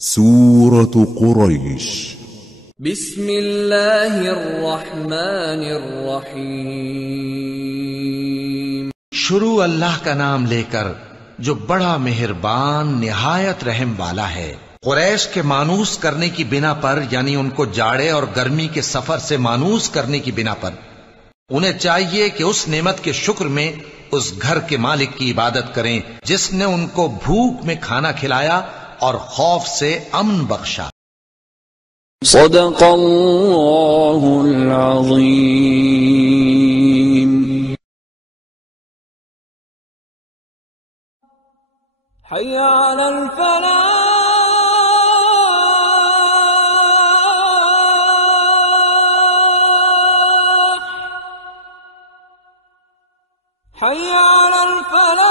सूरत कुरैश। बिस्मिल्लाहिर्रहमानिर्रहीम। शुरू अल्लाह का नाम लेकर जो बड़ा मेहरबान निहायत रहम वाला है। कुरैश के मानूस करने की बिना पर, यानी उनको जाड़े और गर्मी के सफर से मानूस करने की बिना पर, उन्हें चाहिए कि उस नेमत के शुक्र में उस घर के मालिक की इबादत करें जिसने उनको भूख में खाना खिलाया और खौफ से अमन बख्शा। सदक़ल्लाहुल अज़ीम। हय्या अलल फलाह। हय्या अलल फलाह।